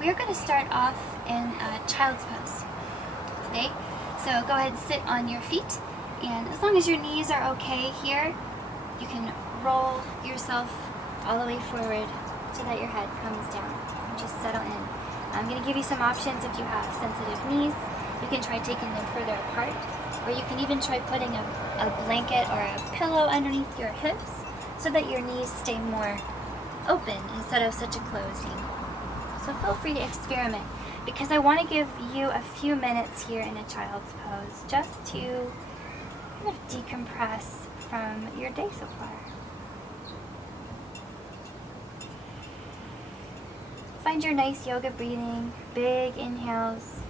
we're going to start off in child's pose today. So go ahead and sit on your feet, and as long as your knees are okay here, you can roll yourself all the way forward so that your head comes down and just settle in. I'm going to give you some options if you have sensitive knees. You can try taking them further apart, or you can even try putting a blanket or a pillow underneath your hips so that your knees stay more open instead of such a closing. So feel free to experiment, because I want to give you a few minutes here in a child's pose just to kind of decompress from your day so far. Find your nice yoga breathing, big inhales,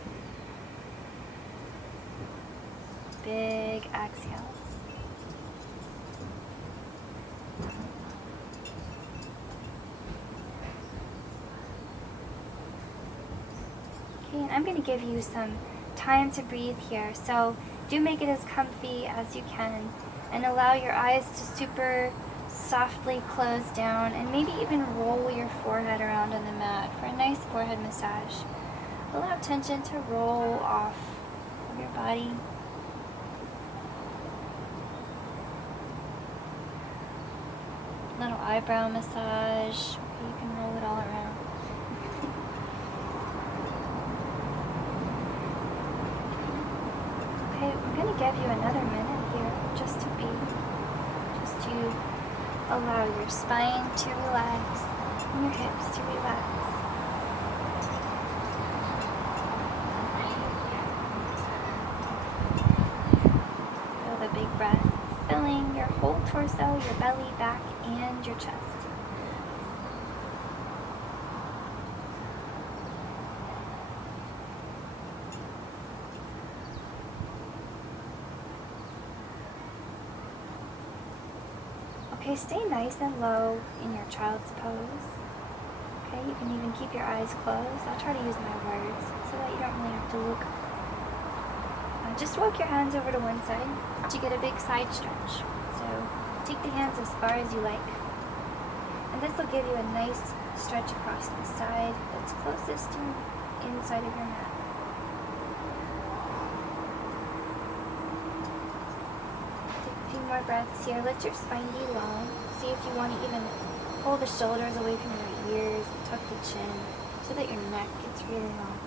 big exhales. Okay, and I'm going to give you some time to breathe here, so do make it as comfy as you can and allow your eyes to super softly close down, and maybe even roll your forehead around on the mat for a nice forehead massage. Allow tension to roll off of your body. Little eyebrow massage. You can roll it all around. Okay, we're going to give you another minute here just to be, just to allow your spine to relax and your hips to relax. Feel the big breath filling your whole torso, your belly, back, and your chest. Okay, stay nice and low in your child's pose. Okay, you can even keep your eyes closed. I'll try to use my words so that you don't really have to look. Just walk your hands over to one side to get a big side stretch. So take the hands as far as you like. And this will give you a nice stretch across the side that's closest to the inside of your mat. More breaths here. Let your spine be long. See if you want to even pull the shoulders away from your ears and tuck the chin so that your neck gets really long.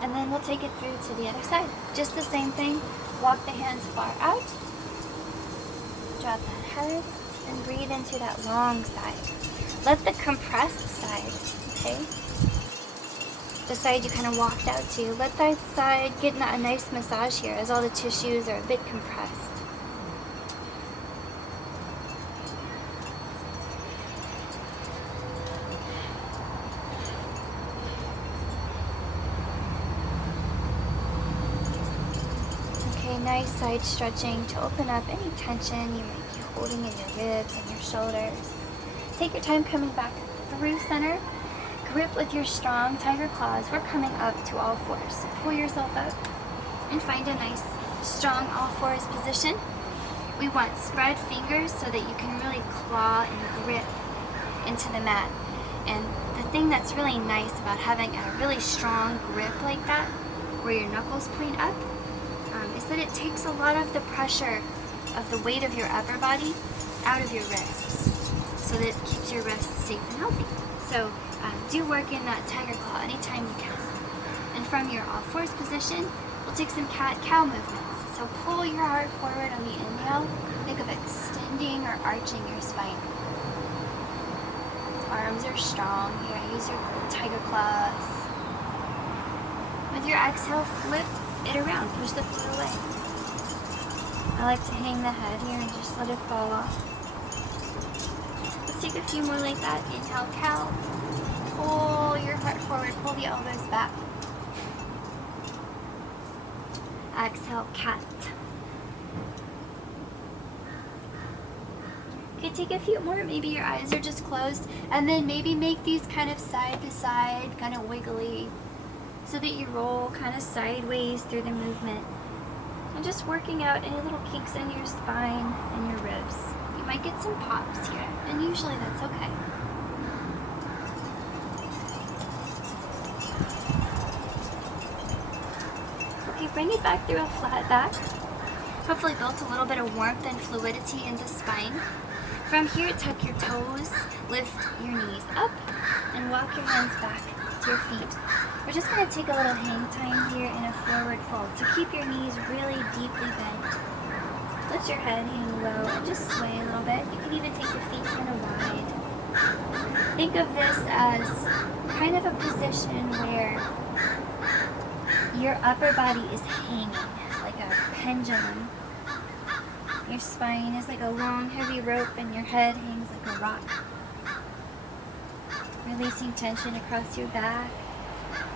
And then we'll take it through to the other side. Just the same thing. Walk the hands far out. Drop that head and breathe into that long side. Let the compressed side, okay, the side you kind of walked out to, let that side get a nice massage here as all the tissues are a bit compressed. Okay, nice side stretching to open up any tension you might be holding in your ribs and your shoulders. Take your time coming back through center. Grip with your strong tiger claws. We're coming up to all fours. So pull yourself up and find a nice, strong all fours position. We want spread fingers so that you can really claw and grip into the mat. And the thing that's really nice about having a really strong grip like that, where your knuckles point up, is that it takes a lot of the pressure of the weight of your upper body out of your wrists, so that it keeps your wrists safe and healthy. So do work in that tiger claw anytime you can. And from your all fours position, we'll take some cat-cow movements. So pull your heart forward on the inhale. Think of extending or arching your spine. Arms are strong here. Use your tiger claws. With your exhale, flip it around. Push the foot away. I like to hang the head here and just let it fall off. Take a few more like that. Inhale, cow. Pull your heart forward. Pull the elbows back. Exhale, cat. Okay, take a few more. Maybe your eyes are just closed. And then maybe make these kind of side to side, kind of wiggly, so that you roll kind of sideways through the movement. And just working out any little kinks in your spine and your ribs. You might get some pops here, and usually that's okay. Okay, bring it back through a flat back. Hopefully built a little bit of warmth and fluidity in the spine. From here, tuck your toes, lift your knees up, and walk your hands back to your feet. We're just going to take a little hang time here in a forward fold. So keep your knees really deeply bent. Let your head hang low and just sway a little bit. You can even take the feet kind of wide. Think of this as kind of a position where your upper body is hanging like a pendulum. Your spine is like a long, heavy rope, and your head hangs like a rock. Releasing tension across your back,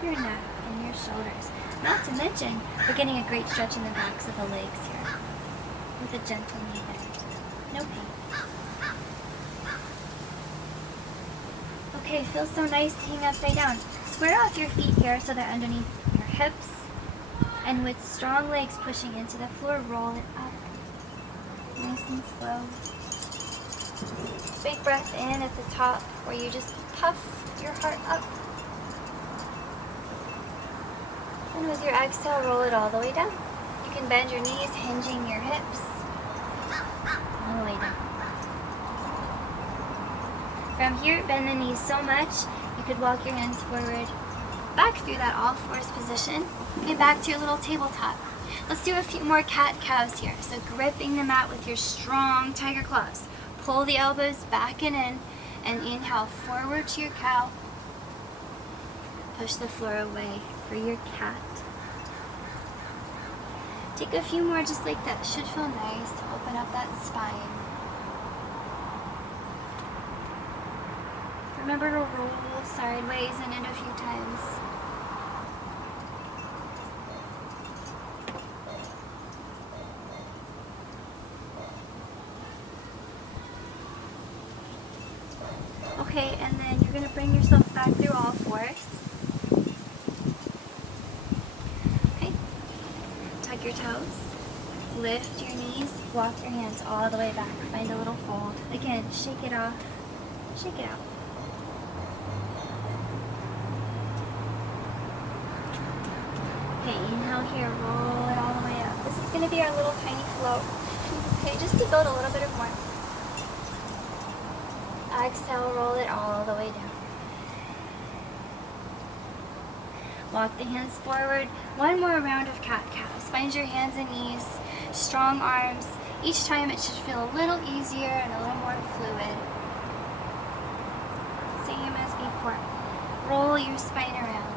your neck, and your shoulders. Not to mention, we're getting a great stretch in the backs of the legs here with a gentle knee bend. No pain. Okay, feels so nice to hang upside down. Square off your feet here so they're underneath your hips. And with strong legs pushing into the floor, roll it up. Nice and slow. Big breath in at the top where you just puff your heart up. And with your exhale, roll it all the way down. You can bend your knees, hinging your hips. All the way down. From here, bend the knees so much, you could walk your hands forward, back through that all fours position, and back to your little tabletop. Let's do a few more cat-cows here. So gripping the mat with your strong tiger claws. Pull the elbows back and in, and inhale forward to your cow. Push the floor away for your cat. Take a few more just like that. Should feel nice to open up that spine. Remember to roll sideways and in a few times. Okay, and then you're going to bring yourself back through all fours. Okay, tuck your toes, lift your knees, walk your hands all the way back, find a little fold. Again, shake it off, shake it out. Okay, inhale here, roll it all the way up. This is going to be our little tiny float. Okay, just to build a little bit of warmth. Exhale, roll it all the way down. Walk the hands forward. One more round of cat-cows. Find your hands and knees, strong arms. Each time it should feel a little easier and a little more fluid. Same as before. Roll your spine around.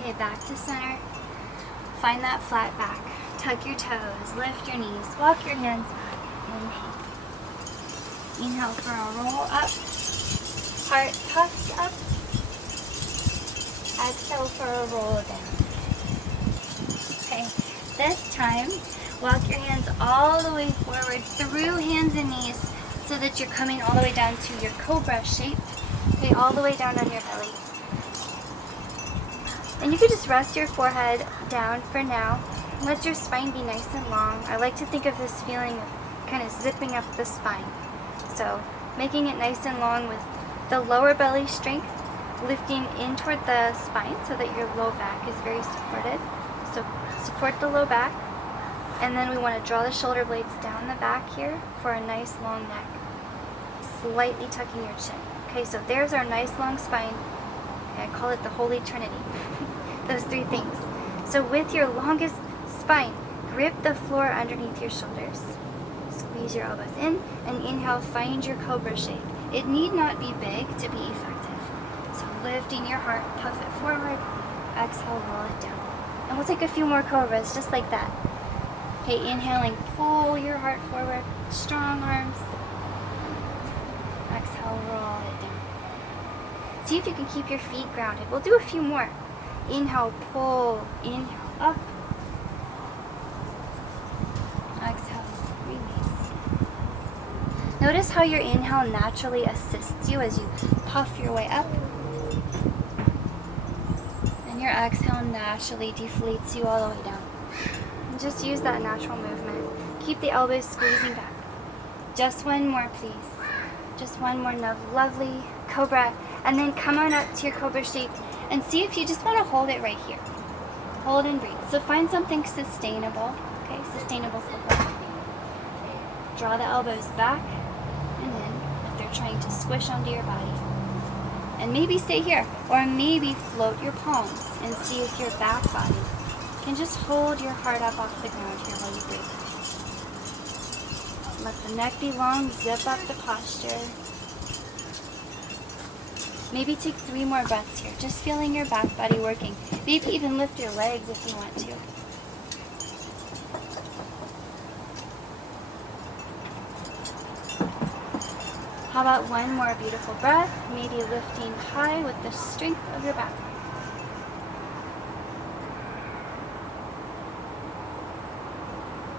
Okay, back to center. Find that flat back. Tuck your toes, lift your knees, walk your hands back. Inhale for a roll up. Heart puffs up. Exhale for a roll down. Okay, this time, walk your hands all the way forward through hands and knees so that you're coming all the way down to your cobra shape. Okay, all the way down on your belly. And you could just rest your forehead down for now. Let your spine be nice and long. I like to think of this feeling of kind of zipping up the spine. So making it nice and long with the lower belly strength, lifting in toward the spine so that your low back is very supported. So support the low back. And then we want to draw the shoulder blades down the back here for a nice long neck. Slightly tucking your chin. Okay, so there's our nice long spine. I call it the Holy Trinity. Those three things. So with your longest spine, grip the floor underneath your shoulders. Squeeze your elbows in, and inhale, find your cobra shape. It need not be big to be effective. So lifting your heart, puff it forward, exhale, roll it down. And we'll take a few more cobras, just like that. Okay, inhaling, pull your heart forward, strong arms. Exhale, roll it down. See if you can keep your feet grounded. We'll do a few more. Inhale, pull, inhale, up. Exhale, release. Notice how your inhale naturally assists you as you puff your way up. And your exhale naturally deflates you all the way down. And just use that natural movement. Keep the elbows squeezing back. Just one more, please. Just one more lovely cobra. And then come on up to your cobra shape and see if you just want to hold it right here. Hold and breathe. So find something sustainable. Okay, sustainable cobra. Draw the elbows back. And then if they're trying to squish onto your body. And maybe stay here. Or maybe float your palms and see if your back body can just hold your heart up off the ground here while you breathe. Let the neck be long, zip up the posture. Maybe take 3 more breaths here, just feeling your back body working. Maybe even lift your legs if you want to. How about one more beautiful breath, maybe lifting high with the strength of your back.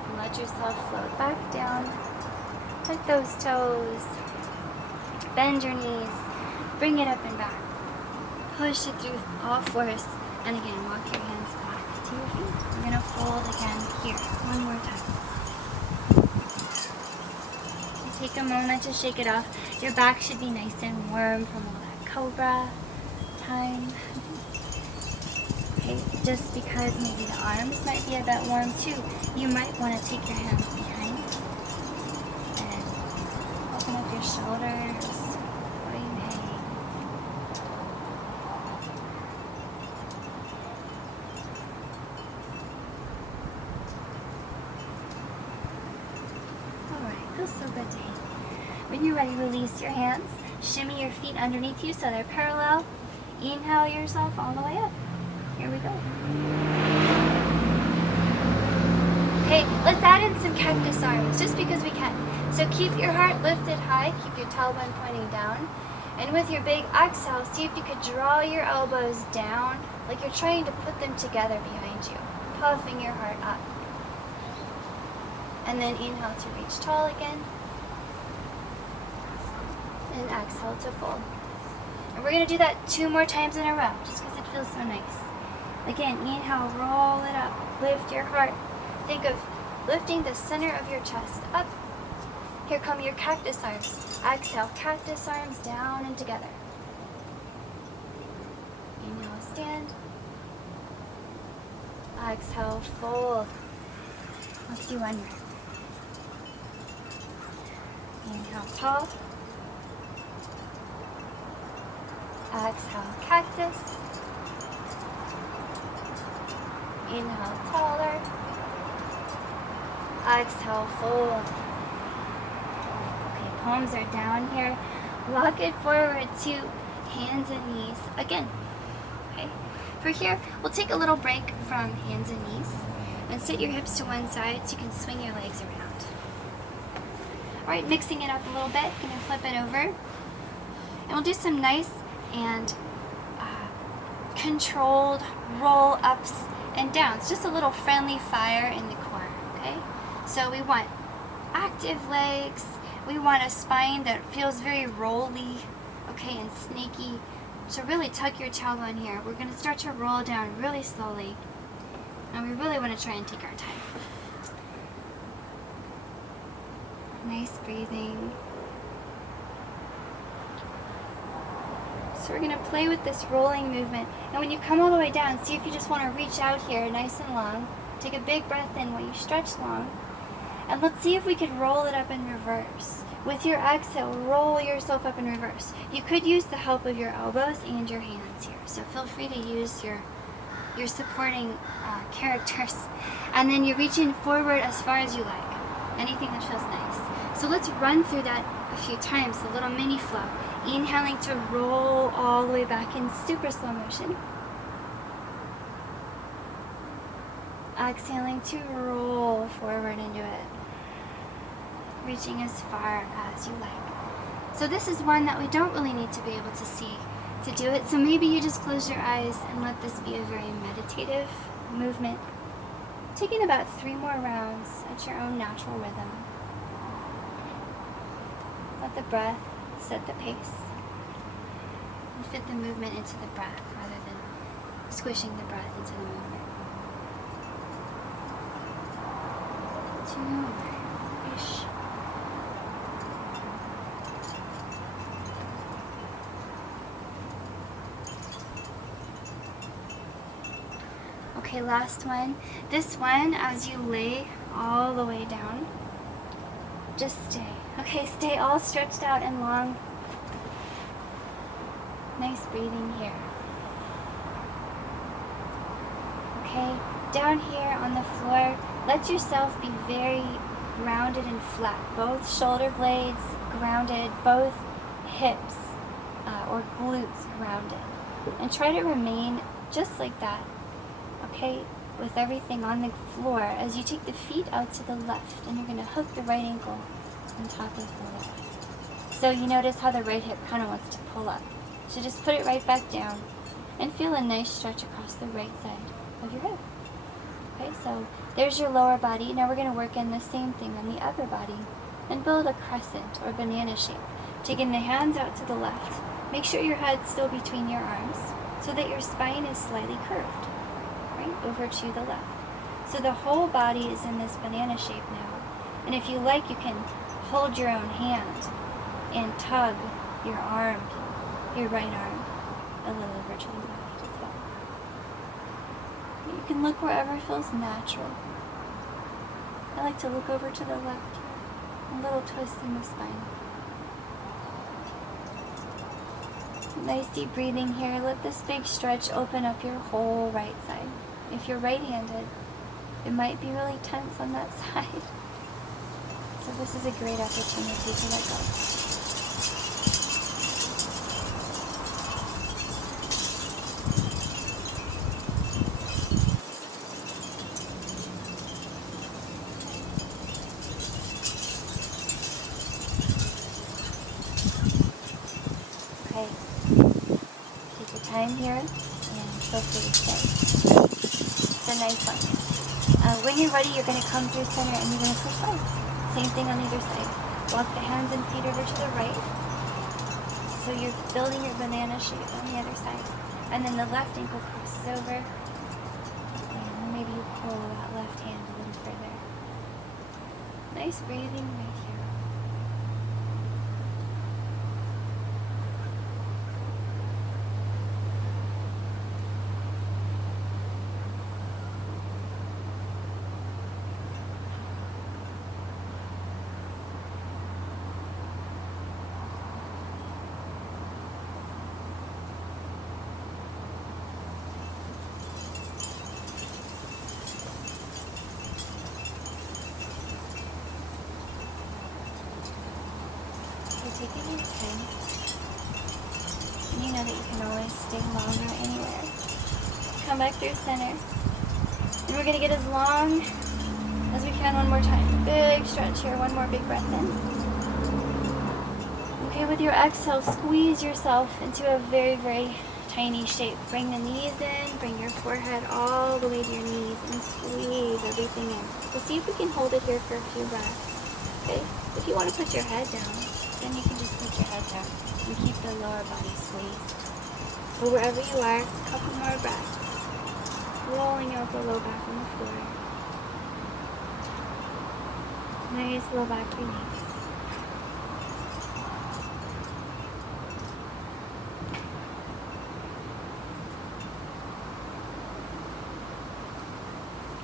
And let yourself float back down. Tuck those toes. Bend your knees. Bring it up and back. Push it through all fours. And again, walk your hands back to your feet. We're going to fold again here. One more time. Take a moment to shake it off. Your back should be nice and warm from all that cobra time. Okay, just because maybe the arms might be a bit warm too, you might want to take your hands behind and open up your shoulders. Where you hang. Alright, feels so good to hang. When you're ready, release your hands. Shimmy your feet underneath you so they're parallel. Inhale yourself all the way up. Here we go. Okay, let's add in some cactus arms, just because we can. So keep your heart lifted high, keep your tailbone pointing down. And with your big exhale, see if you could draw your elbows down, like you're trying to put them together behind you, puffing your heart up. And then inhale to reach tall again. And exhale to fold. And we're going to do that 2 more times in a row, just because it feels so nice. Again, inhale, roll it up, lift your heart. Think of lifting the center of your chest up. Here come your cactus arms. Exhale, cactus arms down and together. Inhale, stand. Exhale, fold. Let's do one more. Inhale, tall. Exhale, cactus. Inhale, taller. Exhale, fold. Okay, palms are down here. Walk it forward to hands and knees again. Okay, for here, we'll take a little break from hands and knees and sit your hips to one side so you can swing your legs around. Alright, mixing it up a little bit, gonna flip it over. And we'll do some nice and controlled roll ups and downs. Just a little friendly fire in the core, okay? So we want active legs. We want a spine that feels very rolly, okay, and snaky. So really tuck your tailbone here. We're going to start to roll down really slowly. And we really want to try and take our time. Nice breathing. So we're going to play with this rolling movement. And when you come all the way down, see if you just want to reach out here nice and long. Take a big breath in while you stretch long. And let's see if we can roll it up in reverse. With your exhale, roll yourself up in reverse. You could use the help of your elbows and your hands here. So feel free to use your supporting characters. And then you're reaching forward as far as you like. Anything that feels nice. So let's run through that a few times, a little mini flow. Inhaling to roll all the way back in super slow motion. Exhaling to roll forward into it. Reaching as far as you like. So this is one that we don't really need to be able to see to do it. So maybe you just close your eyes and let this be a very meditative movement. Taking about 3 more rounds at your own natural rhythm. Let the breath set the pace. And fit the movement into the breath rather than squishing the breath into the movement. 2 more. Ish. Okay, last one. This one, as you lay all the way down, just stay. Okay, stay all stretched out and long. Nice breathing here. Okay, down here on the floor, let yourself be very grounded and flat. Both shoulder blades grounded, both hips or glutes grounded. And try to remain just like that. Okay, with everything on the floor as you take the feet out to the left, and you're going to hook the right ankle on top of the left. So you notice how the right hip kind of wants to pull up. So just put it right back down and feel a nice stretch across the right side of your hip. Okay, so there's your lower body. Now we're going to work in the same thing on the upper body and build a crescent or banana shape. Taking the hands out to the left. Make sure your head's still between your arms so that your spine is slightly curved. Over to the left. So the whole body is in this banana shape now. And if you like, you can hold your own hand and tug your arm, your right arm, a little over to the left as well. You can look wherever feels natural. I like to look over to the left. A little twist in the spine. Nice deep breathing here. Let this big stretch open up your whole right side. If you're right-handed, it might be really tense on that side. So this is a great opportunity to let go. Okay. Take your time here and feel free to stay. A nice one. When you're ready, you're going to come through center and you're going to switch sides. Same thing on either side. Walk the hands and feet over to the right. So you're building your banana shape on the other side. And then the left ankle crosses over. And maybe you pull that left hand a little further. Nice breathing right here. Taking your time. And you know that you can always stay longer anywhere. Come back through center. And we're going to get as long as we can one more time. Big stretch here. One more big breath in. Okay, with your exhale, squeeze yourself into a very, very tiny shape. Bring the knees in. Bring your forehead all the way to your knees and squeeze everything in. So see if we can hold it here for a few breaths. Okay? If you want to put your head down, then you can just put your head down and keep the lower body squeezed. But wherever you are, a couple more breaths. Rolling out the low back on the floor. Nice low back release.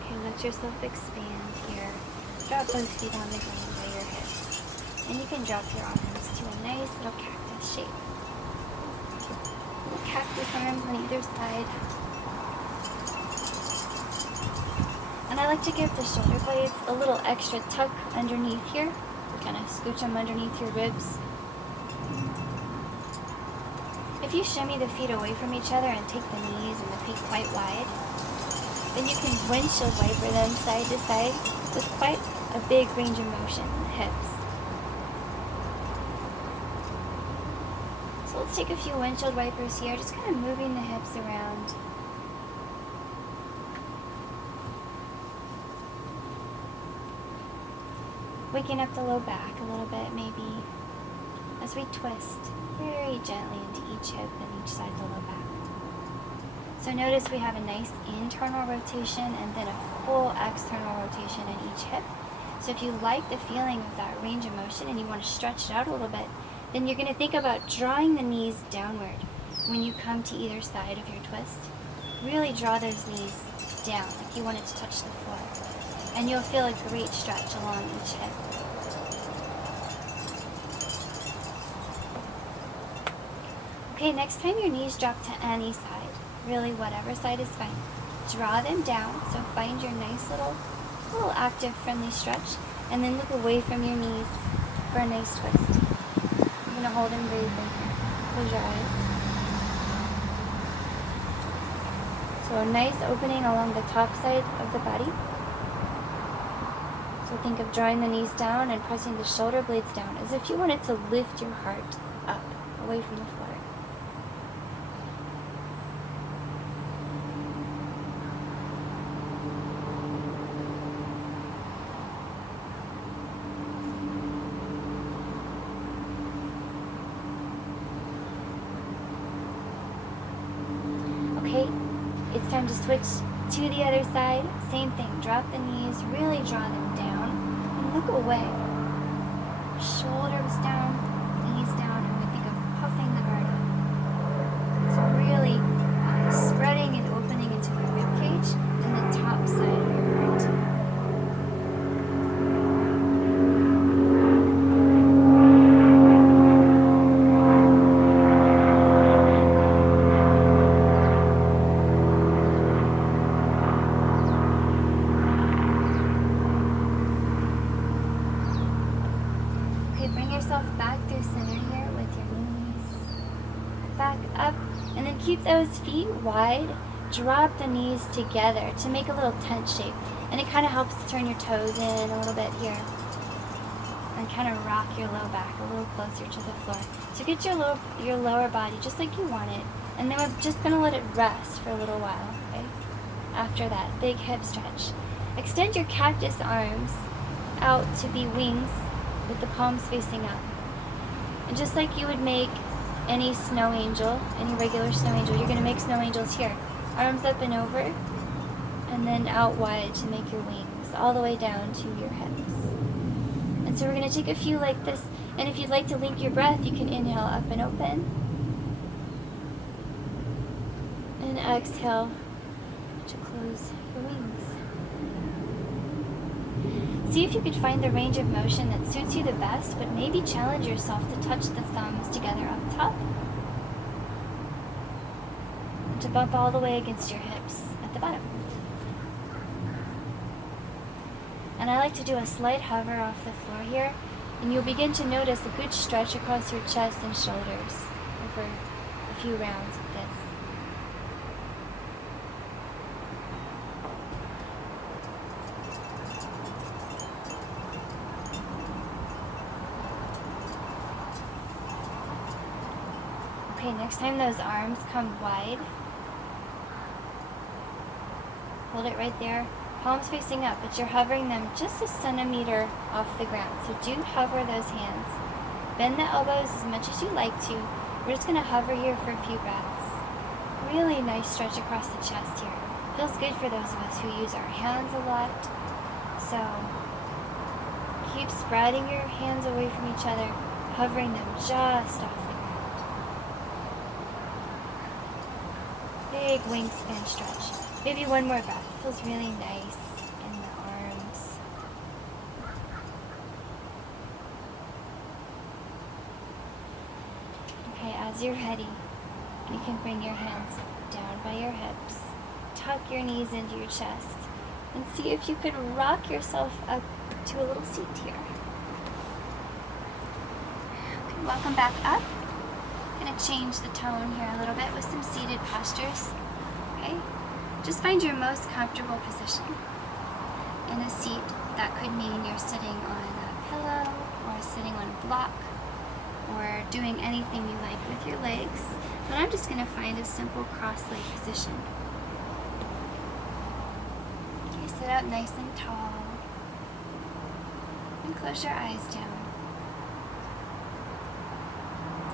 Okay, let yourself expand here. Drop both feet on the ground by your hips. And you can drop your arms to a nice little cactus shape. Little cactus arms on either side. And I like to give the shoulder blades a little extra tuck underneath here. Kind of scooch them underneath your ribs. If you shimmy the feet away from each other and take the knees and the feet quite wide, then you can windshield wiper them side to side with quite a big range of motion in the hips. So let's take a few windshield wipers here, just kind of moving the hips around. Waking up the low back a little bit, maybe as we twist very gently into each hip and each side of the low back. So notice we have a nice internal rotation and then a full external rotation in each hip. So if you like the feeling of that range of motion and you want to stretch it out a little bit, then you're going to think about drawing the knees downward when you come to either side of your twist. Really draw those knees down, like you want it to touch the floor. And you'll feel a great stretch along each hip. Okay, next time your knees drop to any side, really whatever side is fine. Draw them down, so find your nice little active, friendly stretch, and then look away from your knees for a nice twist. I'm going to hold and breathe in here. Close your eyes. So a nice opening along the top side of the body. So think of drawing the knees down and pressing the shoulder blades down as if you wanted to lift your heart up, away from the floor. Okay, it's time to switch to the other side. Same thing, drop the knees, really draw them down, and look away. Shoulders down, knees down, and we think of puffing the heart up. So really spreading and opening into the rib cage and the top side of your heart. Back through center here with your knees back up, and then keep those feet wide. Drop the knees together to make a little tent shape, and it kind of helps to turn your toes in a little bit here and kind of rock your low back a little closer to the floor. So get your lower body just like you want it, and then we're just going to let it rest for a little while. Okay? After that big hip stretch, extend your cactus arms out to be wings with the palms facing up. And just like you would make any snow angel, any regular snow angel, you're going to make snow angels here. Arms up and over, and then out wide to make your wings, all the way down to your hips. And so we're going to take a few like this, and if you'd like to link your breath, you can inhale up and open. And exhale to close your wings. See if you could find the range of motion that suits you the best, but maybe challenge yourself to touch the thumbs together up top. And to bump all the way against your hips at the bottom. And I like to do a slight hover off the floor here, and you'll begin to notice a good stretch across your chest and shoulders over a few rounds of this. Okay, next time those arms come wide, hold it right there, palms facing up, but you're hovering them just a centimeter off the ground. So do hover those hands. Bend the elbows as much as you like to. We're just going to hover here for a few breaths. Really nice stretch across the chest here. Feels good for those of us who use our hands a lot. So keep spreading your hands away from each other, hovering them just off. Big wingspan stretch. Maybe one more breath. Feels really nice in the arms. Okay, as you're ready, you can bring your hands down by your hips. Tuck your knees into your chest. And see if you could rock yourself up to a little seat here. Okay, welcome back up. Going to change the tone here a little bit with some seated postures. Okay, just find your most comfortable position in a seat. That could mean you're sitting on a pillow or sitting on a block or doing anything you like with your legs. But I'm just going to find a simple cross-leg position. Okay, sit up nice and tall and close your eyes down.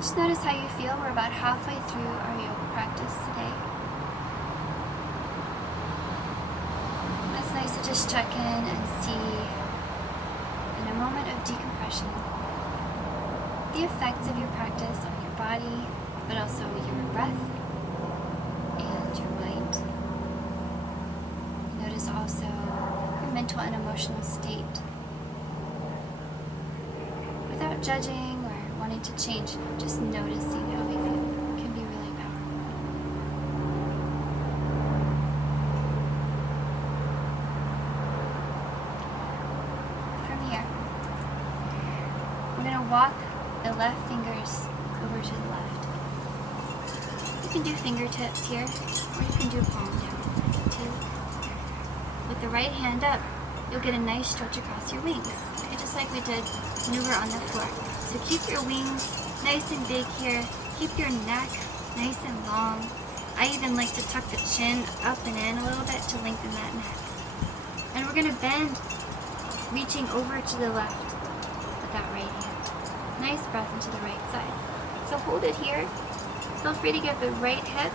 Just notice how you feel. We're about halfway through our yoga practice today. It's nice to just check in and see, in a moment of decompression, the effects of your practice on your body, but also your breath and your mind. Notice also your mental and emotional state. Without judging or wanting to change, just noticing how we feel can be really powerful. From here, we're going to walk the left fingers over to the left. You can do fingertips here, or you can do palm down. That's up to you. With the right hand up, you'll get a nice stretch across your wings, okay, just like we did when we were on the floor. So keep your wings nice and big here. Keep your neck nice and long. I even like to tuck the chin up and in a little bit to lengthen that neck. And we're going to bend, reaching over to the left with that right hand. Nice breath into the right side. So hold it here. Feel free to give the right hip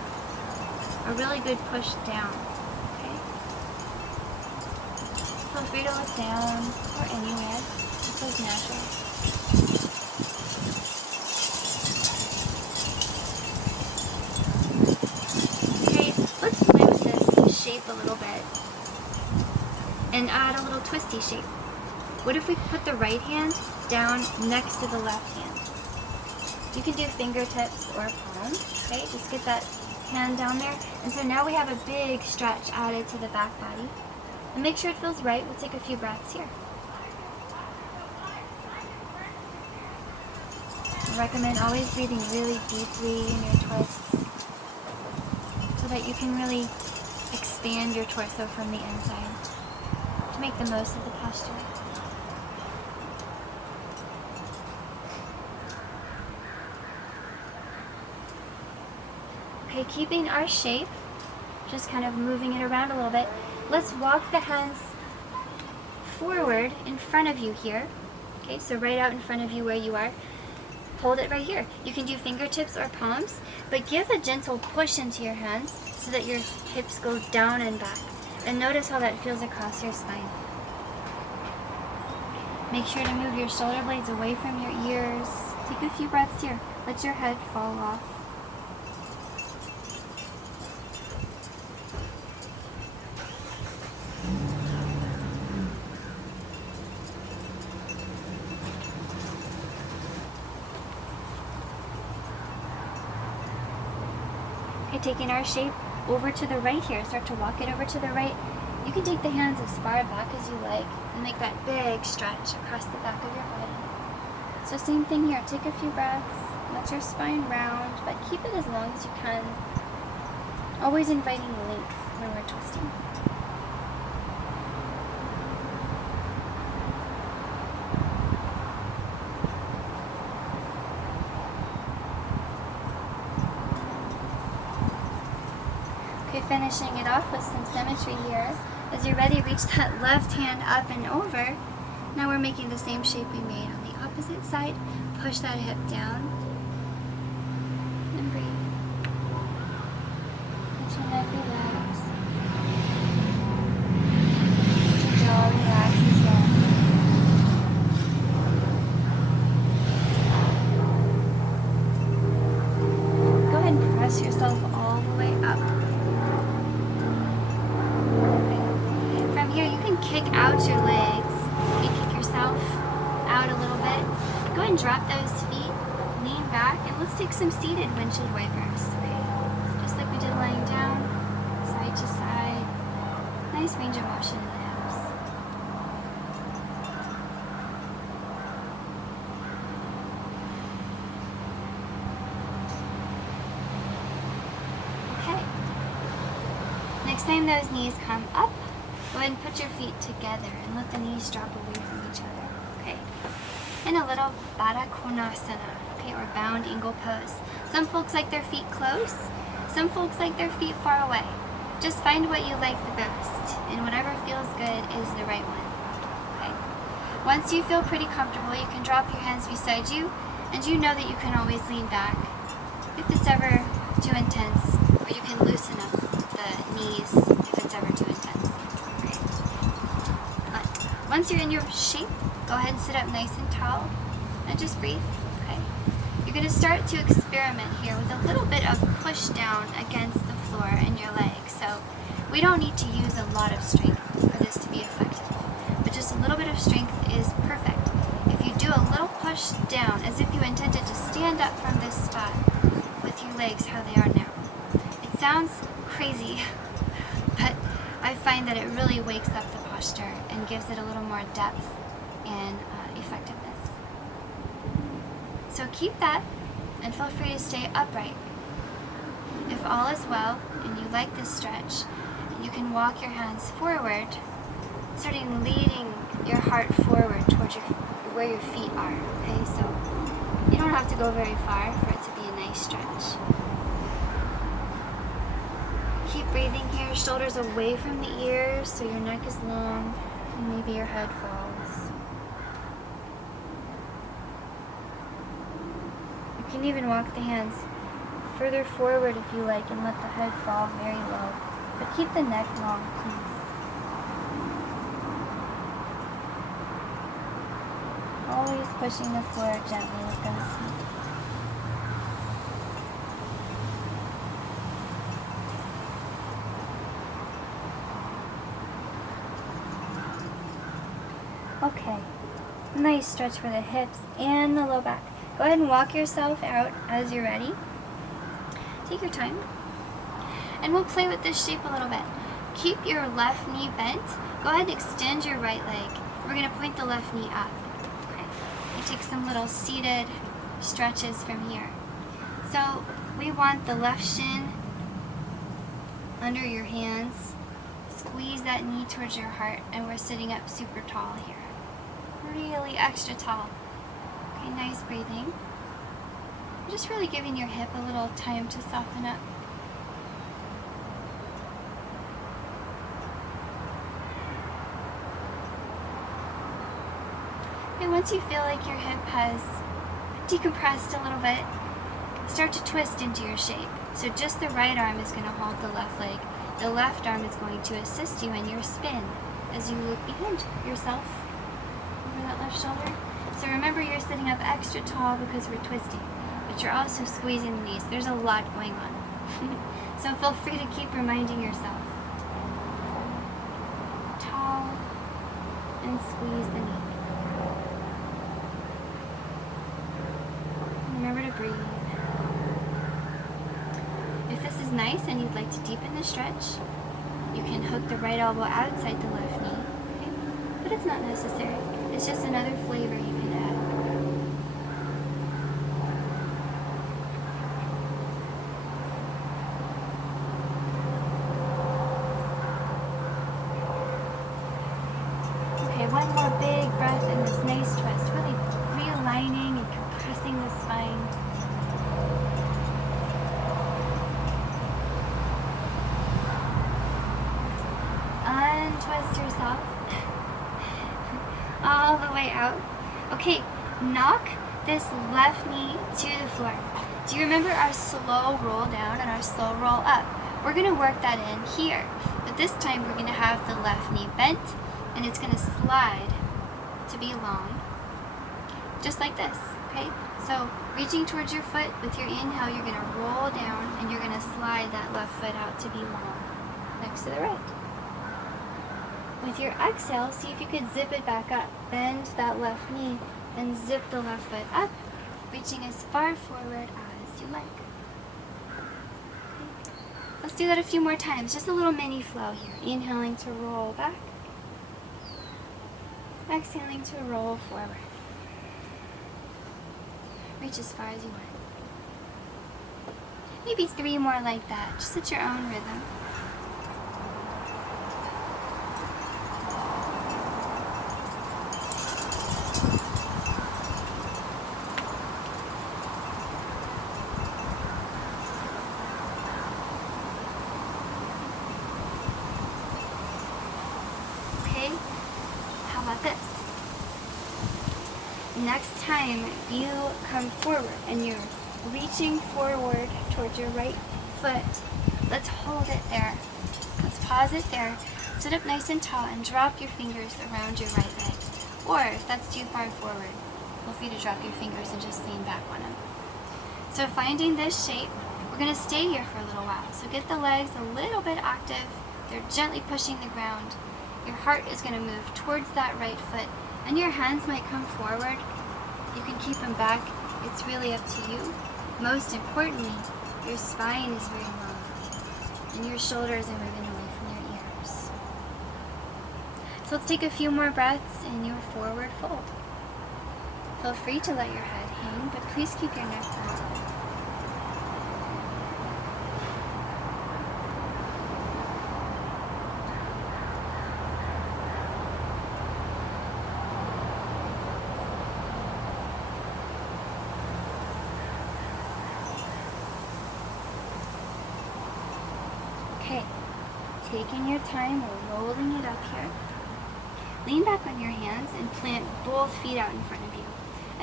a really good push down. Okay? Feel free to look down or anywhere. It feels natural. Okay, let's play with this shape a little bit and add a little twisty shape. What if we put the right hand down next to the left hand? You can do fingertips or palm, okay? Just get that hand down there. And so now we have a big stretch added to the back body. And make sure it feels right. We'll take a few breaths here. I recommend always breathing really deeply in your twists so that you can really expand your torso from the inside to make the most of the posture. Okay, keeping our shape, just kind of moving it around a little bit. Let's walk the hands forward in front of you here. Okay, so right out in front of you where you are. Hold it right here. You can do fingertips or palms, but give a gentle push into your hands so that your hips go down and back. And notice how that feels across your spine. Make sure to move your shoulder blades away from your ears. Take a few breaths here. Let your head fall off. Okay, taking our shape over to the right here. Start to walk it over to the right. You can take the hands as far back as you like and make that big stretch across the back of your body. So same thing here. Take a few breaths. Let your spine round, but keep it as long as you can. Always inviting length when we're twisting. Okay, finishing it off with some symmetry here. As you're ready, reach that left hand up and over. Now we're making the same shape we made on the opposite side. Push that hip down. And breathe. Let your neck relax. Let your jaw relax as well. Go ahead and press yourself all the way up. Kick out your legs. You kick yourself out a little bit. Go ahead and drop those feet. Lean back, and let's take some seated windshield wipers. Okay, just like we did lying down, side to side. Nice range of motion in the hips. Okay. Next time those knees come up, go ahead and put your feet together and let the knees drop away from each other, okay? In a little Baddha Konasana, okay, or bound eagle pose. Some folks like their feet close, some folks like their feet far away. Just find what you like the best, and whatever feels good is the right one, okay? Once you feel pretty comfortable, you can drop your hands beside you And you know that you can always lean back if it's ever too intense, or you can loosen up the knees if it's ever too intense. Great. Once you're in your shape, go ahead and sit up nice and tall and just breathe. Okay. You're going to start to experiment here with a little bit of push down against the floor in your legs. So we don't need to use a lot of strength for this to be effective, but just a little bit of strength is perfect. If you do a little push down as if you intended to stand up from this spot with your legs how they are now. It sounds crazy, but I find that it really wakes up the posture and gives it a little more depth and effectiveness. So keep that and feel free to stay upright. If all is well and you like this stretch, you can walk your hands forward, starting leading your heart forward towards where your feet are. Okay, so you don't have to go very far for it to be a nice stretch. Keep breathing here, shoulders away from the ears so your neck is long and maybe your head falls. You can even walk the hands further forward if you like and let the head fall very low. But keep the neck long, please. Always pushing the floor gently with those feet. Okay, nice stretch for the hips and the low back. Go ahead and walk yourself out as you're ready. Take your time. And we'll play with this shape a little bit. Keep your left knee bent. Go ahead and extend your right leg. We're going to point the left knee up. Okay. And take some little seated stretches from here. So we want the left shin under your hands. Squeeze that knee towards your heart, and we're sitting up super tall here. Really extra tall. Okay, nice breathing. Just really giving your hip a little time to soften up. And once you feel like your hip has decompressed a little bit, start to twist into your shape. So just the right arm is going to hold the left leg. The left arm is going to assist you in your spin as you look behind yourself over that left shoulder. So remember, you're sitting up extra tall because we're twisting, but you're also squeezing the knees. There's a lot going on. So feel free to keep reminding yourself. Tall and squeeze the knee. Remember to breathe. If this is nice and you'd like to deepen the stretch, you can hook the right elbow outside the left knee. Okay? But it's not necessary. It's just another flavor you can add. Okay, one more big breath in this nice twist. Really realigning and compressing the spine. Untwist yourself all the way out. Okay, knock this left knee to the floor. Do you remember our slow roll down and our slow roll up? We're going to work that in here, but this time we're going to have the left knee bent and it's going to slide to be long, just like this. Okay, so reaching towards your foot with your inhale, you're going to roll down and you're going to slide that left foot out to be long next to the right. With your exhale, see if you could zip it back up. Bend that left knee and zip the left foot up, reaching as far forward as you like. Okay. Let's do that a few more times. Just a little mini flow here. Inhaling to roll back. Exhaling to roll forward. Reach as far as you want. Maybe 3 more like that, just at your own rhythm. How about this? Next time you come forward and you're reaching forward towards your right foot, let's hold it there. Let's pause it there. Sit up nice and tall and drop your fingers around your right leg. Or if that's too far forward, feel free to drop your fingers and just lean back on them. So finding this shape, we're going to stay here for a little while. So get the legs a little bit active. They're gently pushing the ground. Your heart is going to move towards that right foot, and your hands might come forward. You can keep them back. It's really up to you. Most importantly, your spine is very long, and your shoulders are moving away from your ears. So let's take a few more breaths in your forward fold. Feel free to let your head hang, but please keep your neck long. Okay, taking your time, we're rolling it up here. Lean back on your hands and plant both feet out in front of you.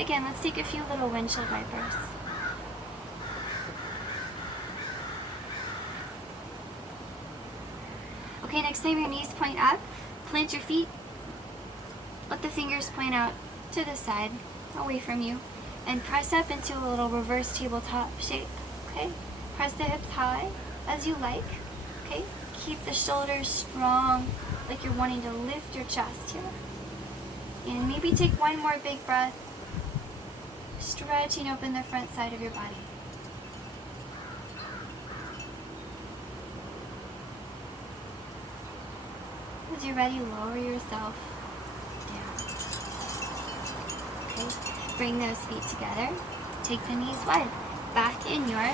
Again, let's take a few little windshield wipers. Okay, next time your knees point up, plant your feet. Let the fingers point out to the side, away from you, and press up into a little reverse tabletop shape. Okay, press the hips high as you like. Okay, keep the shoulders strong, like you're wanting to lift your chest here. And maybe take one more big breath, stretching open the front side of your body. As you're ready, lower yourself down. Okay, bring those feet together. Take the knees wide. Back in your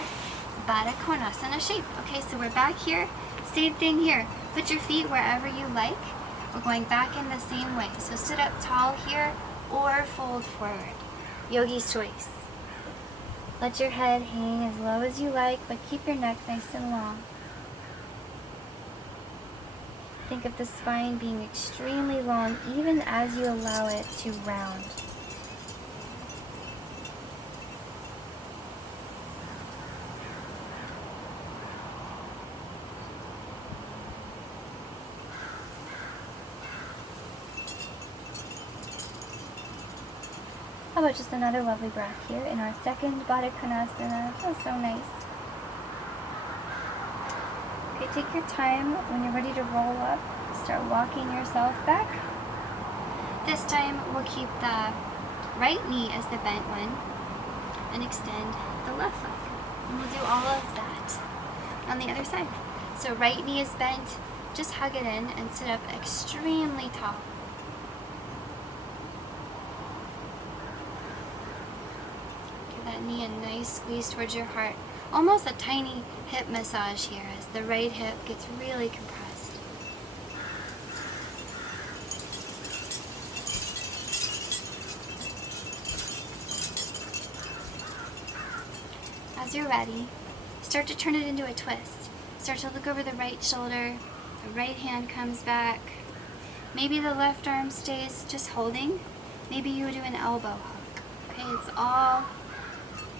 Baddha Konasana shape. Okay, so we're back here. Same thing here. Put your feet wherever you like. We're going back in the same way. So sit up tall here or fold forward. Yogi's choice. Let your head hang as low as you like, but keep your neck nice and long. Think of the spine being extremely long even as you allow it to round. How about just another lovely breath here in our second Baddha Konasana? Feels so nice. Okay, take your time. When you're ready to roll up, start walking yourself back. This time we'll keep the right knee as the bent one and extend the left leg. And we'll do all of that on the other side. So right knee is bent, just hug it in and sit up extremely tall. That knee a nice squeeze towards your heart. Almost a tiny hip massage here as the right hip gets really compressed. As you're ready, start to turn it into a twist. Start to look over the right shoulder. The right hand comes back. Maybe the left arm stays just holding. Maybe you would do an elbow hook. Okay, it's all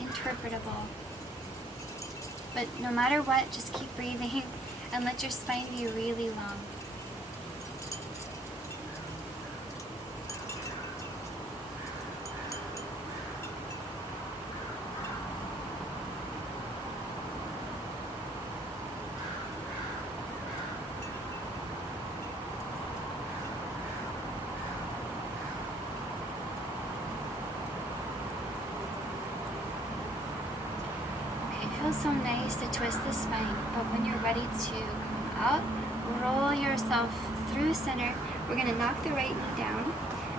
interpretable. But no matter what, just keep breathing and let your spine be really long. Feels so nice to twist the spine, but when you're ready to come out, roll yourself through center. We're going to knock the right knee down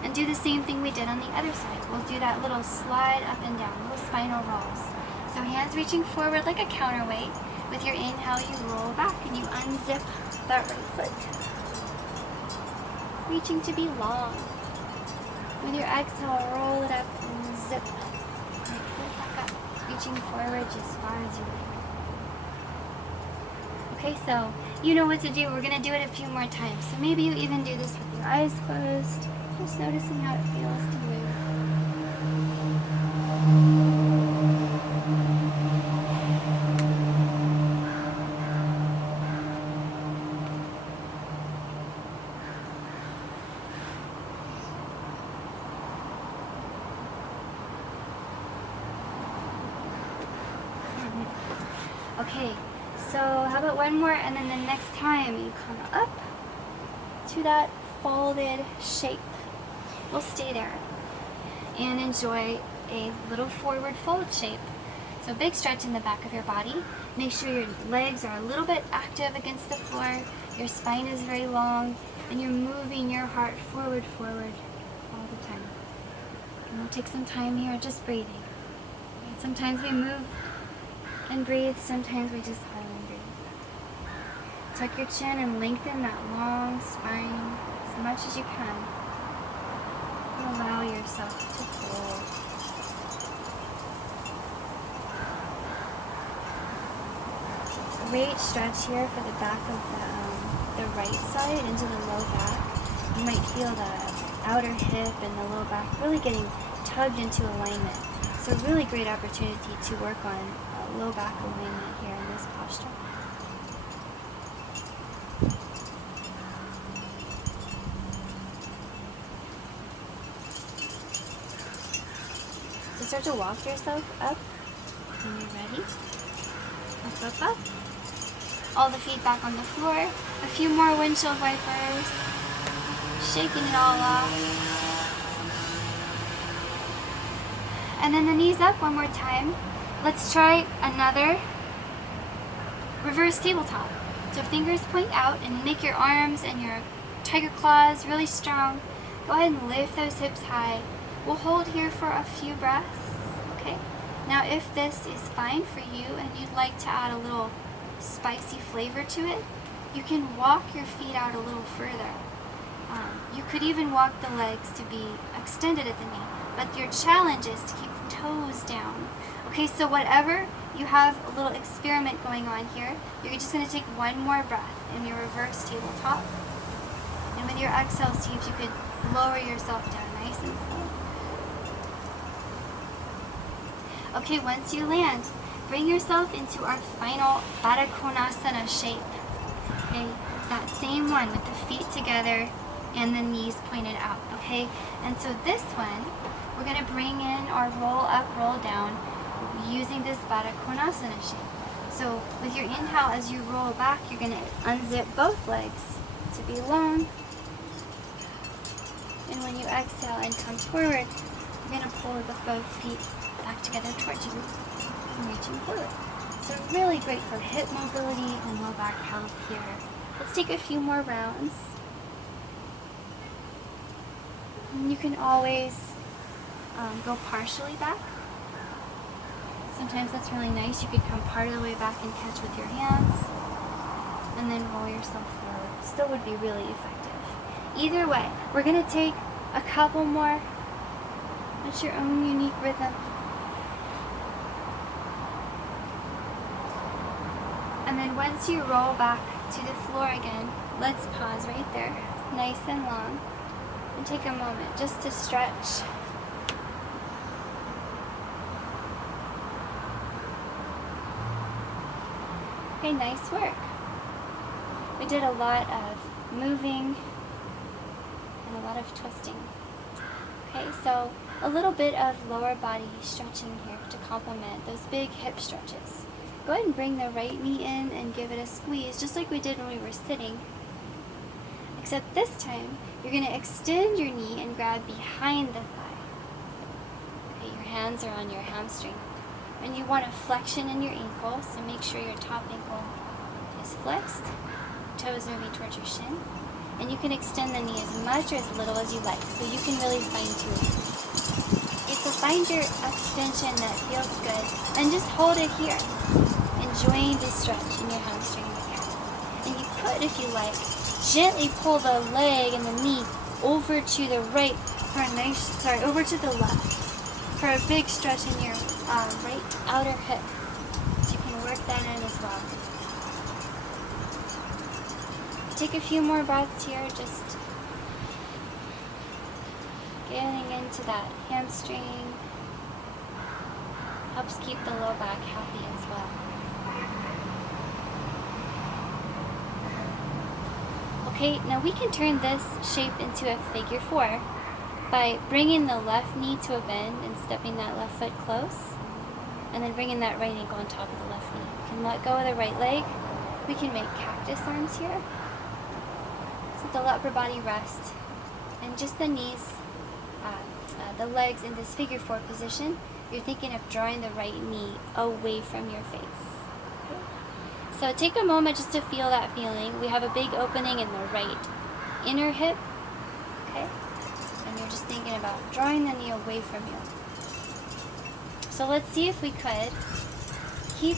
and do the same thing we did on the other side. We'll do that little slide up and down, little spinal rolls. So hands reaching forward like a counterweight. With your inhale, you roll back and you unzip that right foot, reaching to be long. With your exhale, roll it up and zip. Reaching forward just as far as you like. Okay, so you know what to do. We're going to do it a few more times. So maybe you even do this with your eyes closed, just noticing how it feels to move. Okay, so how about one more, and then the next time you come up to that folded shape. We'll stay there and enjoy a little forward fold shape. So big stretch in the back of your body. Make sure your legs are a little bit active against the floor. Your spine is very long, and you're moving your heart forward all the time. And we'll take some time here just breathing. And sometimes we move and breathe, sometimes we just silently breathe. Tuck your chin and lengthen that long spine as much as you can. And allow yourself to fold. Great stretch here for the back of the right side into the low back. You might feel the outer hip and the low back really getting tugged into alignment. So really great opportunity to work on low back alignment here in this posture. So start to walk yourself up when you're ready. Up. All the feet back on the floor. A few more windshield wipers. Shaking it all off. And then the knees up one more time. Let's try another reverse tabletop. So fingers point out and make your arms and your tiger claws really strong. Go ahead and lift those hips high. We'll hold here for a few breaths. Okay. Now if this is fine for you and you'd like to add a little spicy flavor to it, you can walk your feet out a little further. You could even walk the legs to be extended at the knee, but your challenge is to keep the toes down. Okay, so whatever, you have a little experiment going on here. You're just going to take one more breath in your reverse tabletop. And with your exhale, see if you could lower yourself down nice and slow. Okay, once you land, bring yourself into our final Baddha Konasana shape. Okay, that same one with the feet together and the knees pointed out. Okay, and so this one, we're going to bring in our roll up, roll down using this Baddha Konasana shape. So with your inhale, as you roll back, you're going to unzip both legs to be long. And when you exhale and come forward, you're going to pull the both feet back together towards you and reaching forward. So really great for hip mobility and low back health here. Let's take a few more rounds. And you can always go partially back. Sometimes that's really nice. You could come part of the way back and catch with your hands and then roll yourself forward. Still would be really effective. Either way, we're going to take a couple more. It's your own unique rhythm. And then once you roll back to the floor again, let's pause right there, nice and long, and take a moment just to stretch. Okay, nice work. We did a lot of moving and a lot of twisting. Okay, so a little bit of lower body stretching here to complement those big hip stretches. Go ahead and bring the right knee in and give it a squeeze, just like we did when we were sitting. Except this time, you're going to extend your knee and grab behind the thigh. Okay, your hands are on your hamstring. And you want a flexion in your ankle, so make sure your top ankle is flexed. Toes moving towards your shin. And you can extend the knee as much or as little as you like, so you can really fine tune it. Okay, so find your extension that feels good, and just hold it here. Enjoying this stretch in your hamstring again. And you could, if you like, gently pull the leg and the knee over to the right for a nice, over to the left for a big stretch in your right outer hip. So you can work that in as well. Take a few more breaths here, just getting into that hamstring. Helps keep the low back happy as well. Okay, now we can turn this shape into a figure 4 by bringing the left knee to a bend and stepping that left foot close, and then bringing that right ankle on top of the left knee. You can let go of the right leg. We can make cactus arms here. So the upper body rest, and just the knees, the legs in this figure 4 position. You're thinking of drawing the right knee away from your face. Okay. So take a moment just to feel that feeling. We have a big opening in the right inner hip. Okay. And you're just thinking about drawing the knee away from you. So let's see if we could keep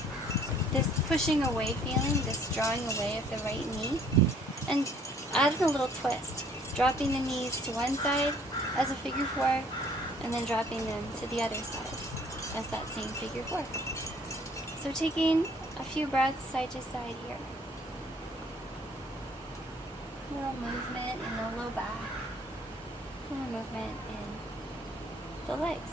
this pushing away feeling, this drawing away of the right knee, and add a little twist, dropping the knees to one side as a figure 4, and then dropping them to the other side as that same figure 4. So taking a few breaths side to side here. A little movement in the low back. A little movement in the legs.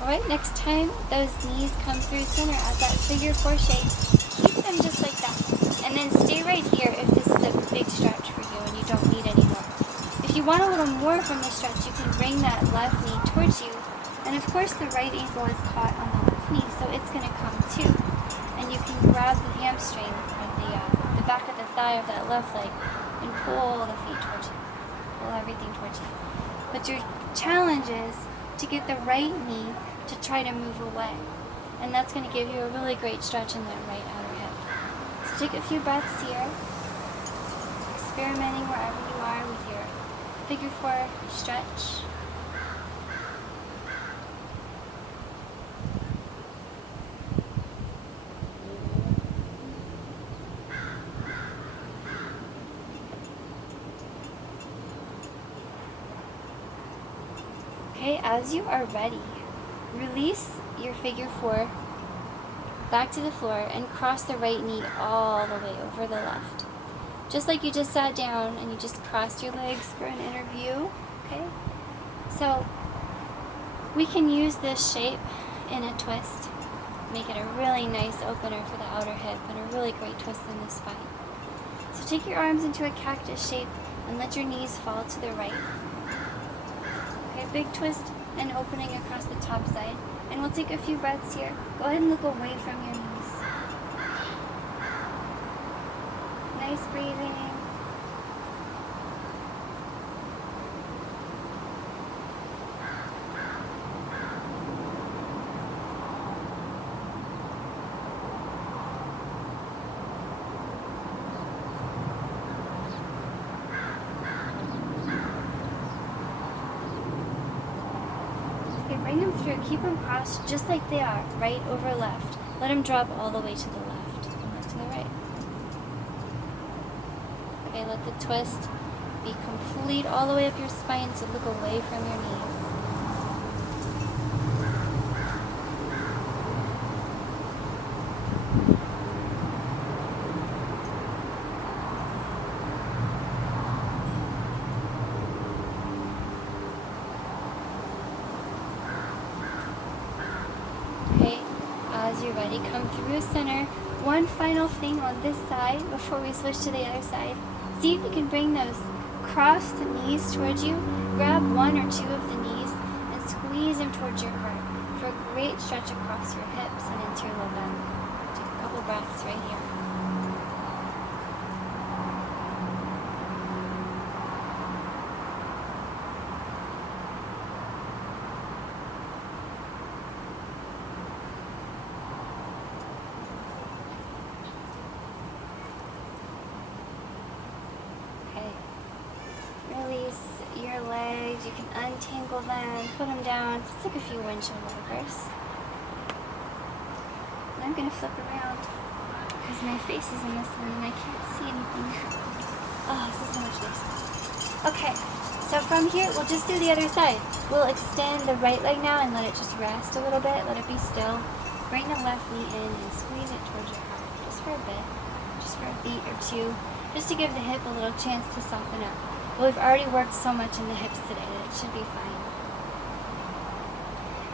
Alright, next time those knees come through center at that figure 4 shape, keep them just like that. And then stay right here if this is a big stretch for you and you don't need any more. If you want a little more from the stretch, you can bring that left knee towards you. And of course the right ankle is caught on the left knee, so it's going to come too. And you can grab the hamstring or the back of the thigh of that left leg and pull the feet towards you. Pull everything towards you. But your challenge is to get the right knee to try to move away. And that's going to give you a really great stretch in that right outer hip. So take a few breaths here, experimenting wherever you are with your figure 4 stretch. Okay, as you are ready, release your figure 4 back to the floor and cross the right knee all the way over the left. Just like you just sat down and you just crossed your legs for an interview, okay? So we can use this shape in a twist, make it a really nice opener for the outer hip and a really great twist in the spine. So take your arms into a cactus shape and let your knees fall to the right. Okay, big twist and opening across the top side. And we'll take a few breaths here. Go ahead and look away from your knees. Nice breathing. Bring them through, keep them crossed just like they are, right over left. Let them drop all the way to the left and left to the right. Okay, let the twist be complete all the way up your spine, so look away from your knees. As you're ready, come through center. One final thing on this side before we switch to the other side. See if you can bring those crossed knees towards you. Grab one or two of the knees and squeeze them towards your heart for a great stretch across your hips and into your low back. Take a couple breaths right here. Release your legs, you can untangle them, put them down, just like a few windshield wipers. And I'm going to flip around because my face is in this one and I can't see anything. Oh, this is so much nicer. Okay, so from here, we'll just do the other side. We'll extend the right leg now and let it just rest a little bit, let it be still. Bring the left knee in and squeeze it towards your heart. for a bit, just for a beat or two, just to give the hip a little chance to soften up. But we've already worked so much in the hips today that it should be fine.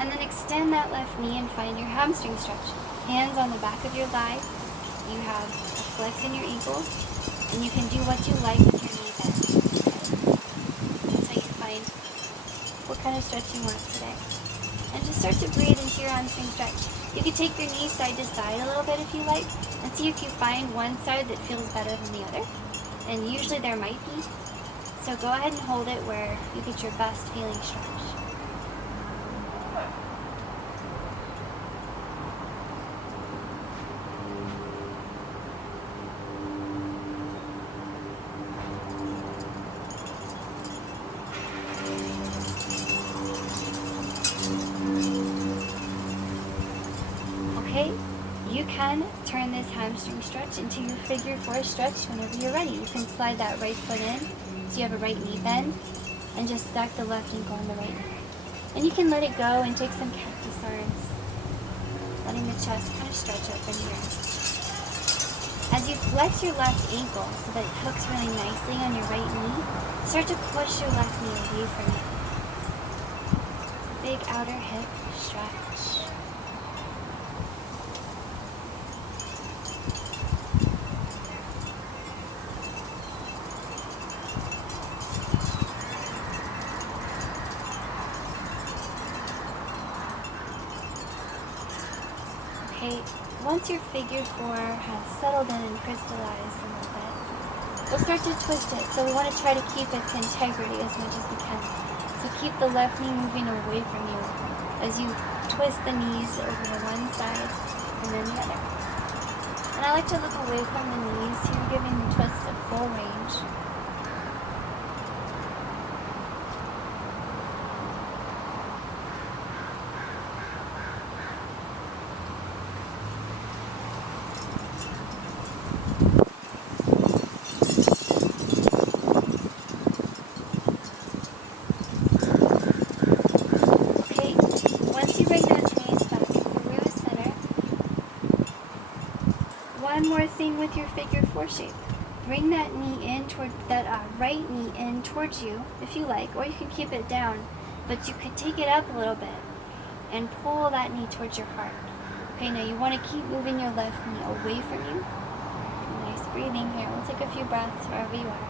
And then extend that left knee and find your hamstring stretch. Hands on the back of your thigh. You have a flex in your ankle, and you can do what you like with your knee bend. That's how you find what kind of stretch you want today. And just start to breathe into your hamstring stretch. You can take your knee side to side a little bit if you like, and see if you find one side that feels better than the other. And usually there might be. So go ahead and hold it where you get your best feeling stretch. Okay, you can turn this hamstring stretch into your figure 4 stretch whenever you're ready. You can slide that right foot in so you have a right knee bend and just stack the left ankle on the right knee. And you can let it go and take some cactus arms, letting the chest kind of stretch up in here. As you flex your left ankle so that it hooks really nicely on your right knee, start to push your left knee away from it. Big outer hip stretch. Okay, once your figure 4 has settled in and crystallized a little bit, we'll start to twist it. So we want to try to keep its integrity as much as we can. So keep the left knee moving away from you as you twist the knees over to one side and then the other. And I like to look away from the knees here, giving the twist a full range. One more thing with your figure 4 shape. Bring that knee in toward that right knee in towards you if you like, or you can keep it down, but you could take it up a little bit and pull that knee towards your heart. Okay, now you want to keep moving your left knee away from you. Nice breathing here. We'll take a few breaths wherever you are.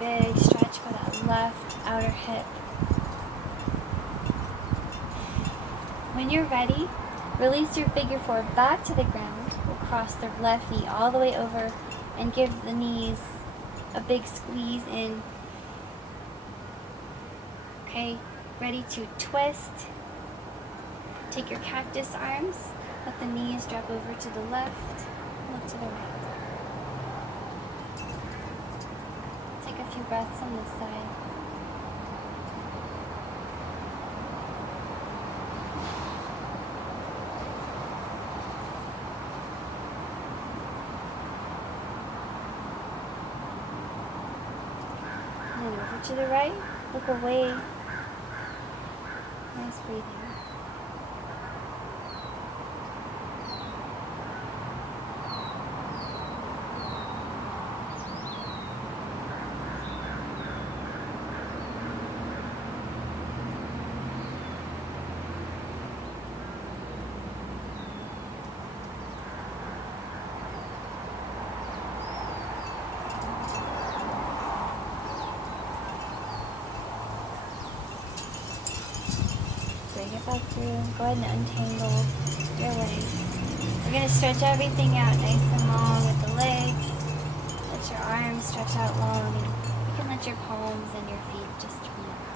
Big stretch for that left outer hip. When you're ready, release your figure 4 back to the ground. We'll cross the left knee all the way over and give the knees a big squeeze in. Okay, ready to twist. Take your cactus arms, let the knees drop over to the left, look to the right. A few breaths on this side. And then over to the right, look away. Nice breathing. Bring it back through. Go ahead and untangle your legs. We're going to stretch everything out nice and long with the legs. Let your arms stretch out long, and you can let your palms and your feet just melt.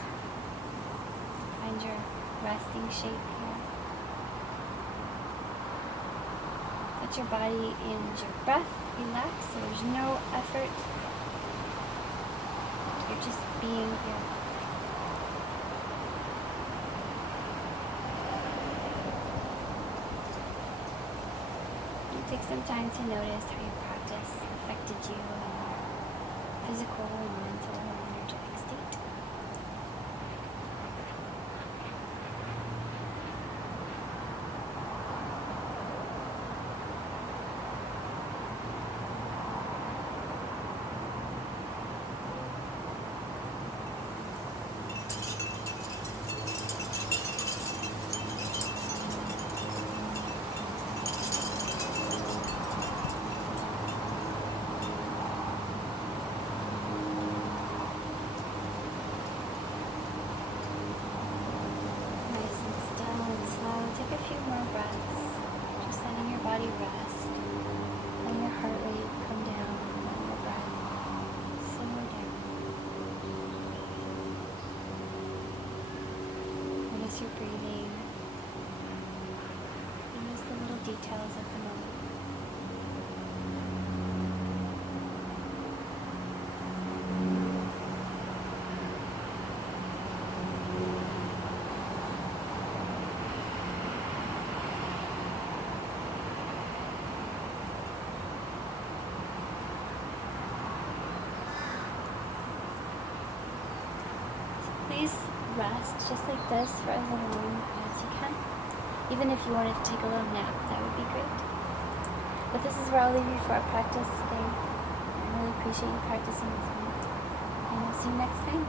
Find your resting shape here. Let your body and your breath relax, so there's no effort. You're just being here. Take some time to notice how your practice affected you in your physical and mental and energetic state. Take a few more breaths, just letting your body rest, letting your heart rate come down, letting your breath slow down. Notice your breathing. Notice the little details of the moment. Please rest just like this for as long as you can. Even if you wanted to take a little nap, that would be great. But this is where I'll leave you for our practice today. I really appreciate you practicing with me. And I'll see you next time.